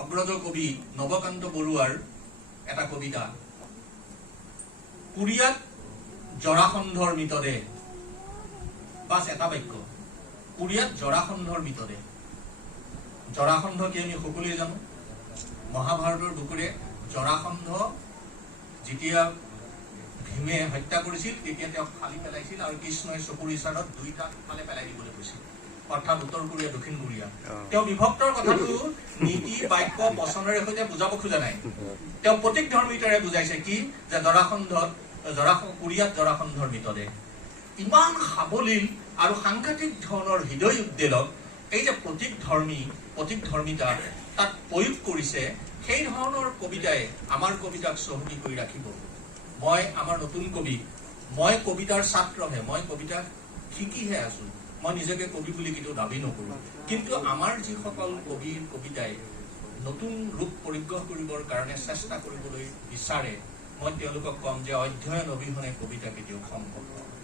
অগ্ৰজ কবি নৱকান্ত বৰুৱাৰ এটা কবিতা, কুৰিয়াত জৰাসন্ধৰ মৃতদেহ, বাছ এটা বাক্য, কুৰিয়াত জৰাসন্ধৰ মৃতদেহ। জৰাসন্ধ কি আমি সকলোৱে জানো, মহাভাৰতৰ বুকুৰে জৰাসন্ধ যেতিয়া ভীমে হত্যা কৰিছিল তেতিয়া তেওঁক ফালি পেলাইছিল আৰু কৃষ্ণই চকুৰ ইচাৰত দুইটা ফালে পেলাই দিবলৈ কৈছিল, অৰ্থাৎ উত্তৰ কোৰিয়া দক্ষিণ কোৰিয়া। তেওঁ বিভক্তৰ কথাটো নীতি বাক্য বচনেৰে সৈতে বুজাব খোজা নাই, তেওঁ প্ৰতীক ধৰ্মিতাৰে বুজাইছে কি যে কোৰিয়াত জৰাসন্ধৰ মৃতদেহ। ইমান সাৱলীল আৰু সাংঘাতিক ধৰণৰ হৃদয় উদ্বেলক এই যে প্ৰতীক ধৰ্মিতা তাত প্ৰয়োগ কৰিছে, সেই ধৰণৰ কবিতাই আমাৰ কবিতাক চহকী কৰি ৰাখিব। মই আমাৰ নতুন কবি, মই কবিতাৰ ছাত্ৰহে, মই কবিতা শিকিহে আছো, মই নিজকে কবি বুলি কেতিয়াও দাবী নকৰো। কিন্তু আমাৰ যিসকল কবিৰ কবিতাই নতুন ৰূপ পৰিগ্ৰহ কৰিবৰ কাৰণে চেষ্টা কৰিবলৈ বিচাৰে, মই তেওঁলোকক কম যে অধ্যয়ন অবিহনে কবিতা কেতিয়াও সম্ভৱ নহয়।